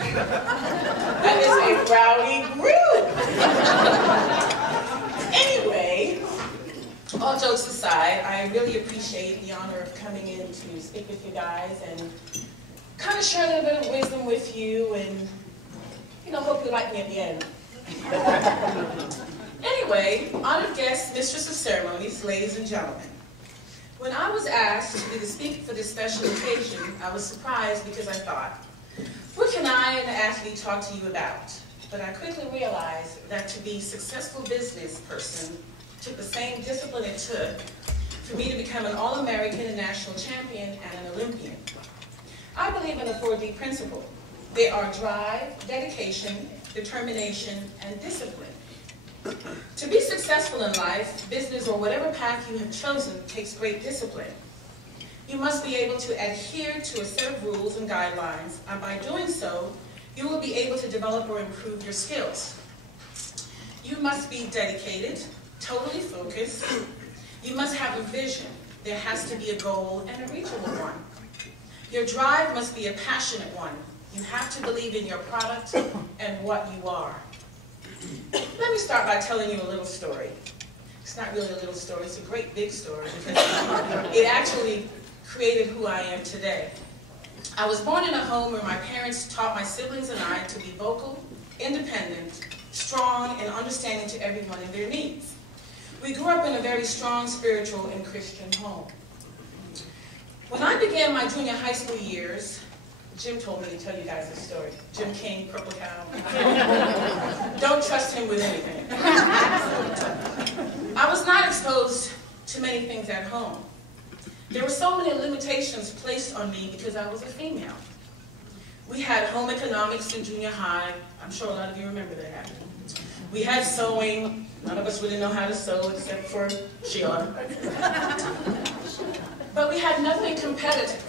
That is a rowdy group. Anyway, all jokes aside, I really appreciate the honor of coming in to speak with you guys and kind of share a little bit of wisdom with you and, you know, hope you like me at the end. Anyway, honored guests, mistress of ceremonies, ladies and gentlemen. When I was asked to be the speaker for this special occasion, I was surprised because I thought, what can I, an athlete, talk to you about? But I quickly realized that to be a successful business person took the same discipline it took for me to become an All-American and national champion and an Olympian. I believe in the 4D principle. They are drive, dedication, determination, and discipline. To be successful in life, business, or whatever path you have chosen takes great discipline. You must be able to adhere to a set of rules and guidelines, and by doing so, you will be able to develop or improve your skills. You must be dedicated, totally focused. You must have a vision. There has to be a goal and a reachable one. Your drive must be a passionate one. You have to believe in your product and what you are. Let me start by telling you a little story. It's not really a little story, it's a great big story because it actually created who I am today. I was born in a home where my parents taught my siblings and I to be vocal, independent, strong, and understanding to everyone and their needs. We grew up in a very strong spiritual and Christian home. When I began my junior high school years, Jim told me to tell you guys this story. Jim King, Purple Cow. Don't trust him with anything. I was not exposed to many things at home. There were so many limitations placed on me because I was a female. We had home economics in junior high. I'm sure a lot of you remember that. We had sewing. None of us really know how to sew except for Sheila. But we had nothing competitive.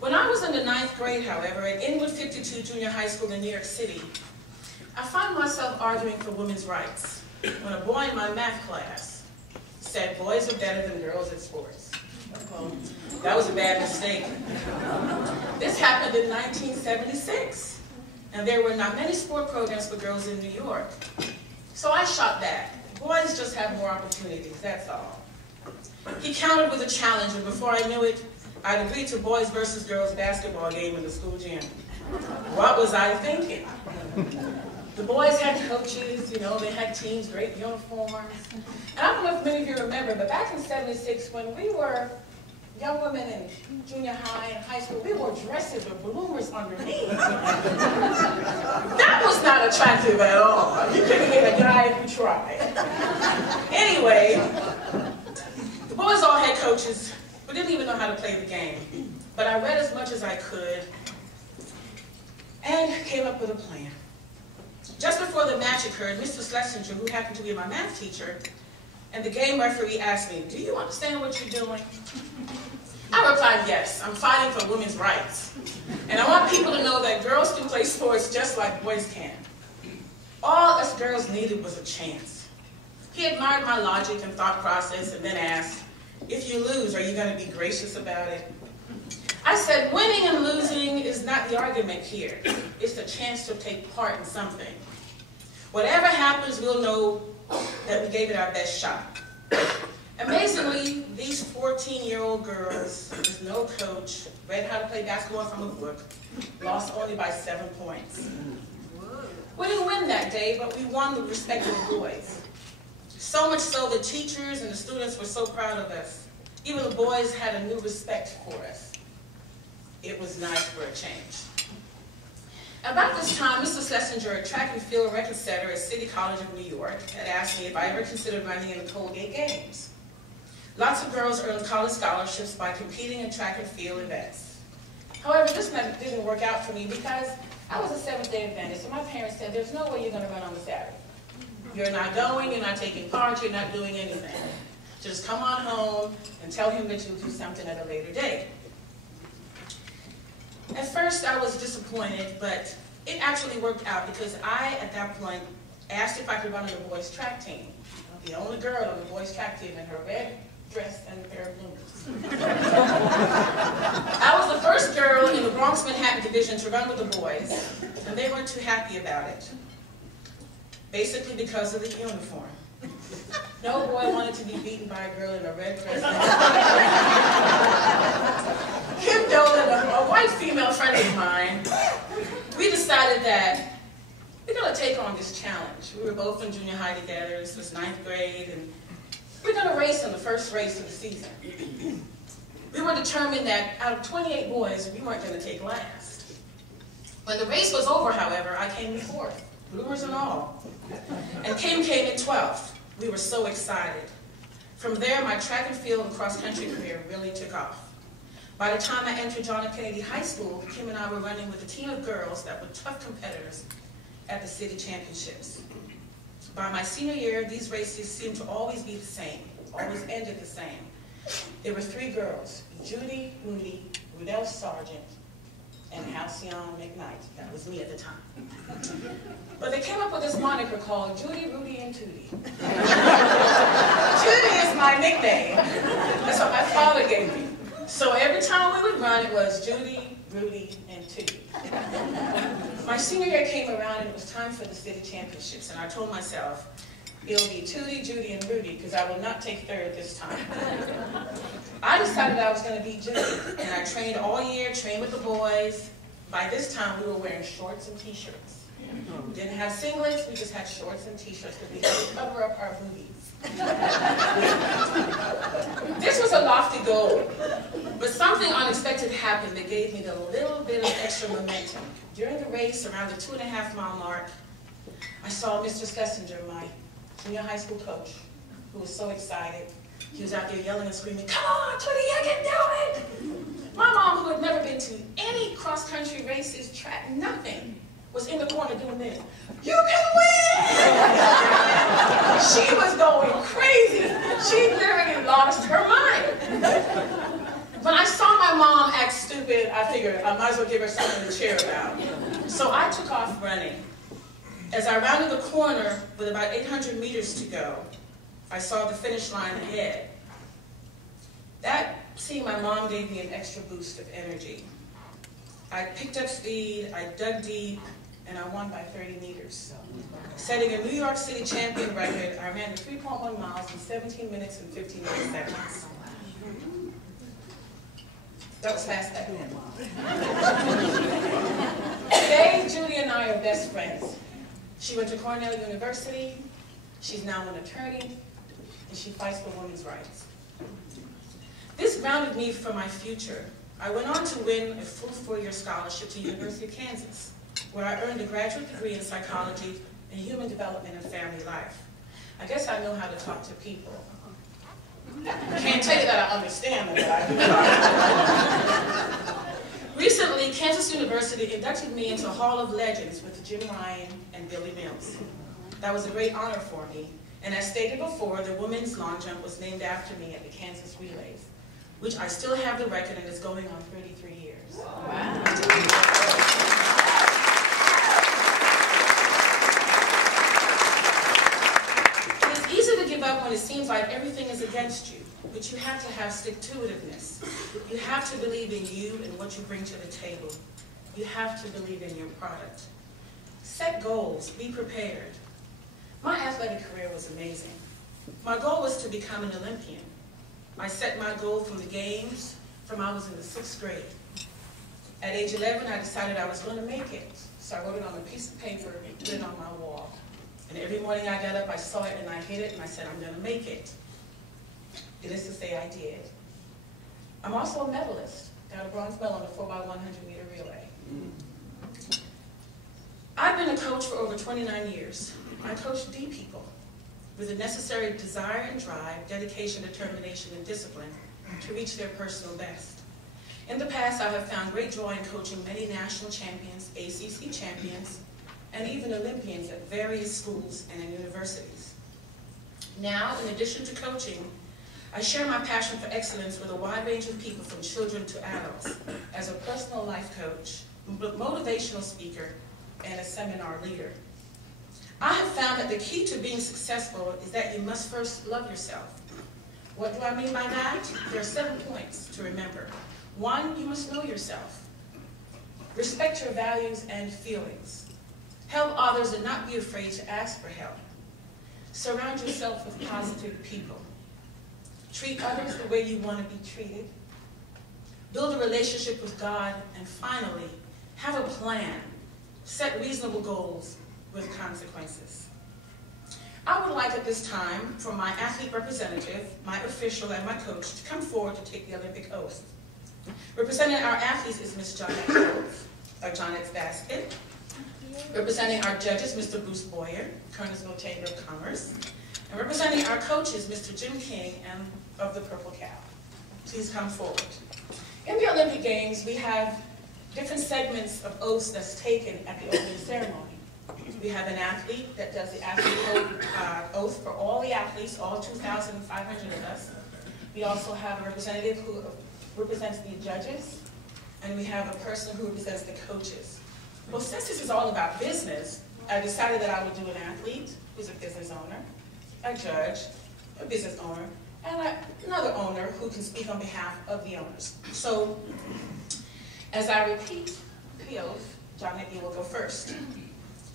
When I was in the 9th grade, however, at Inwood 52 Junior High School in New York City, I found myself arguing for women's rights when a boy in my math class said boys are better than girls at sports. Well, that was a bad mistake. This happened in 1976, and there were not many sport programs for girls in New York. So I shot back. Boys just have more opportunities, that's all. He countered with a challenge, and before I knew it, I'd agreed to boys versus girls basketball game in the school gym. What was I thinking? The boys had coaches, you know, they had teams, great uniforms. And I don't know if many of you remember, but back in '76, when we were young women in junior high and high school, we wore dresses with bloomers underneath. That was not attractive at all. You couldn't get a guy if you tried. Anyway, the boys all had coaches. We didn't even know how to play the game. But I read as much as I could and came up with a plan. Just before the match occurred, Mr. Schlesinger, who happened to be my math teacher, and the game referee asked me, "Do you understand what you're doing?" I replied, "Yes, I'm fighting for women's rights. And I want people to know that girls can play sports just like boys can. All us girls needed was a chance." He admired my logic and thought process and then asked, "If you lose, are you going to be gracious about it?" I said, winning and losing is not the argument here. It's the chance to take part in something. Whatever happens, we'll know that we gave it our best shot. Amazingly, these 14-year-old girls with no coach, read how to play basketball from a book, lost only by 7 points. We didn't win that day, but we won the respect of the boys. So much so the teachers and the students were so proud of us. Even the boys had a new respect for us. It was nice for a change. About this time, Mr. Schlesinger, a track and field record setter at City College of New York, had asked me if I ever considered running in the Colgate Games. Lots of girls earned college scholarships by competing in track and field events. However, this didn't work out for me because I was a Seventh-day Adventist, so my parents said, "There's no way you're going to run on the Saturday. You're not going, you're not taking part, you're not doing anything. Just come on home and tell him that you'll do something at a later date." At first, I was disappointed, but it actually worked out because I, at that point, asked if I could run on the boys' track team. The only girl on the boys' track team in her red dress and a pair of bloomers. I was the first girl in the Bronx Manhattan division to run with the boys, and they weren't too happy about it. Basically because of the uniform. No boy wanted to be beaten by a girl in a red dress. Kim Dolan, a white female friend of mine, we decided that we're going to take on this challenge. We were both in junior high together. This was 9th grade, and we're going to race in the first race of the season. We were determined that out of 28 boys, we weren't going to take last. When the race was over, however, I came in 4th, bloomers and all. And Kim came in 12th. We were so excited. From there, my track and field and cross-country career really took off. By the time I entered John F. Kennedy High School, Kim and I were running with a team of girls that were tough competitors at the city championships. By my senior year, these races seemed to always be the same, always ended the same. There were 3 girls, Judy, Moody, Rudell Sargent, and Halcyon McKnight. That was me at the time. But they came up with this moniker called Judy, Rudy, and Tootie. Judy is my nickname. That's what my father gave me. So every time we would run, it was Judy, Rudy, and Tootie. My senior year came around and it was time for the city championships, and I told myself, it'll be Tootie, Judy, and Rudy, because I will not take 3rd this time. I decided I was going to beat Judy, and I trained all year, trained with the boys. By this time, we were wearing shorts and t-shirts. We didn't have singlets, we just had shorts and t-shirts because we had to cover up our booties. This was a lofty goal, but something unexpected happened that gave me the little bit of extra momentum. During the race, around the 2.5-mile mark, I saw Mr. Schlesinger, my junior high school coach, who was so excited. He was out there yelling and screaming, "Come on, Tootie, you can do it!" My mom, who had never been to any cross-country races, track, nothing, was in the corner doing this. "You can win!" She was going crazy. She literally lost her mind. When I saw my mom act stupid, I figured I might as well give her something to cheer about. So I took off running. As I rounded the corner with about 800 meters to go, I saw the finish line ahead. Seeing my mom gave me an extra boost of energy. I picked up speed, I dug deep, and I won by 30 meters. Setting a New York City champion record, I ran the 3.1 miles in 17 minutes and 59 seconds. That was fast back then. Today, Judy and I are best friends. She went to Cornell University, she's now an attorney, and she fights for women's rights. This grounded me for my future. I went on to win a full 4-year scholarship to the University of Kansas, where I earned a graduate degree in psychology and human development and family life. I guess I know how to talk to people. I can't tell you that I understand them, but I do talk. Recently, Kansas University inducted me into a Hall of Legends with Jim Ryan and Billy Mills. That was a great honor for me, and as stated before, the women's long jump was named after me at the Kansas Relays, which I still have the record and is going on 33 years. Wow. It is easy to give up when it seems like everything is against you, but you have to have stick-to-itiveness. You have to believe in you and what you bring to the table. You have to believe in your product. Set goals, be prepared. My athletic career was amazing. My goal was to become an Olympian. I set my goal from the games from I was in the 6th grade. At age 11, I decided I was going to make it. So I wrote it on a piece of paper and put it on my wall. And every morning I got up, I saw it and I hit it and I said, I'm going to make it. Needless to say, I did. I'm also a medalist. Got a bronze medal on the 4x100 meter relay. I've been a coach for over 29 years. I coach D people with the necessary desire and drive, dedication, determination, and discipline to reach their personal best. In the past, I have found great joy in coaching many national champions, ACC champions, and even Olympians at various schools and in universities. Now, in addition to coaching, I share my passion for excellence with a wide range of people from children to adults as a personal life coach, motivational speaker, and a seminar leader. I have found that the key to being successful is that you must first love yourself. What do I mean by that? There are 7 points to remember. 1, you must know yourself. Respect your values and feelings. Help others and not be afraid to ask for help. Surround yourself with positive people. Treat others the way you want to be treated. Build a relationship with God. And finally, have a plan. Set reasonable goals with consequences. I would like at this time for my athlete representative, my official, and my coach to come forward to take the Olympic oath. Representing our athletes is Ms. Jonette's Basket. Representing our judges, Mr. Bruce Boyer, Kernersville Chamber of Commerce. And representing our coaches, Mr. Jim King and of the Purple Cow. Please come forward. In the Olympic Games, we have different segments of oaths that's taken at the opening ceremony. We have an athlete that does the athlete oath for all the athletes, all 2,500 of us. We also have a representative who represents the judges, and we have a person who represents the coaches. Well, since this is all about business, I decided that I would do an athlete who's a business owner, a judge, a business owner, and another owner who can speak on behalf of the owners. So, as I repeat the oath, Jonette, you will go first.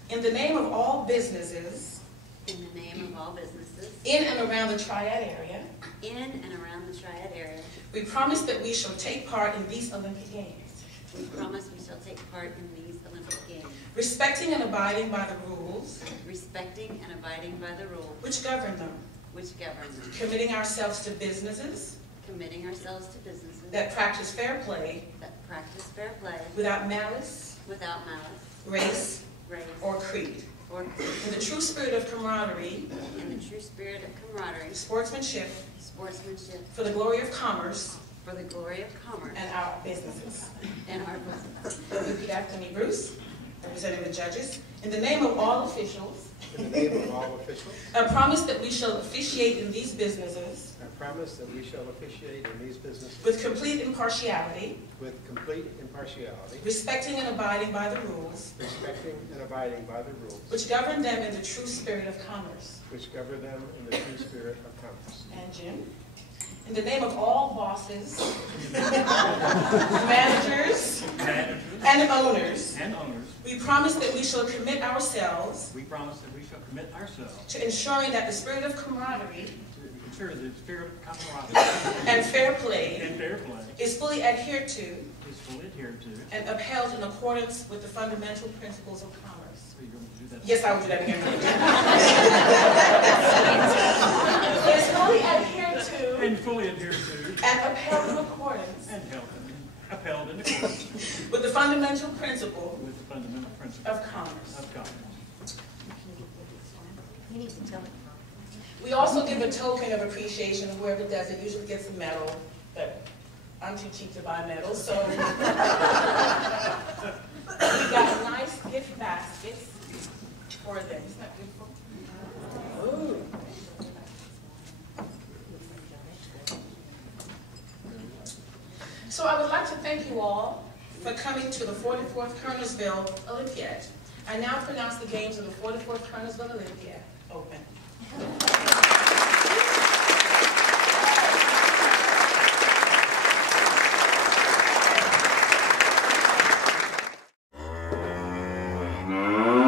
In the name of all businesses. In the name of all businesses. In and around the Triad area. In and around the Triad area. We promise that we shall take part in these Olympic Games. We promise we shall take part in these Olympic Games. Respecting and abiding by the rules. Respecting and abiding by the rules. Which govern them. Which govern them. Committing ourselves to businesses. Committing ourselves to businesses. That practice fair play. That practice fair play. Without malice. Without malice. Race. Race. Or creed. Or creed. In the true spirit of camaraderie. In the true spirit of camaraderie. Sportsmanship. Sportsmanship. For the glory of commerce. For the glory of commerce. And our businesses. And our businesses. Repeat after me, Bruce, representing the judges. In the name of all officials. In the name of all officials. I promise that we shall officiate in these businesses. I promise that we shall officiate in these businesses. With complete impartiality. With complete impartiality. Respecting and abiding by the rules. Respecting and abiding by the rules. Which govern them in the true spirit of commerce. Which govern them in the true spirit of commerce. And Jim. In the name of all bosses, managers, and owners, we promise that we shall commit ourselves to ensuring that the spirit of camaraderie and fair play is fully adhered to and upheld in accordance with the fundamental principles of commerce. Yes, I will do that again. Is fully adhered to and upheld in accordance with the fundamental principle of commerce. You need to tell it. We also give a token of appreciation. Whoever does it usually gets a medal, but I'm too cheap to buy medals, so we got nice gift baskets for them. Isn't that beautiful? Ooh. So I would like to thank you all for coming to the 44th Kernersville Olympiad. I now pronounce the games of the 44th Kernersville Olympiad open. Mm-hmm.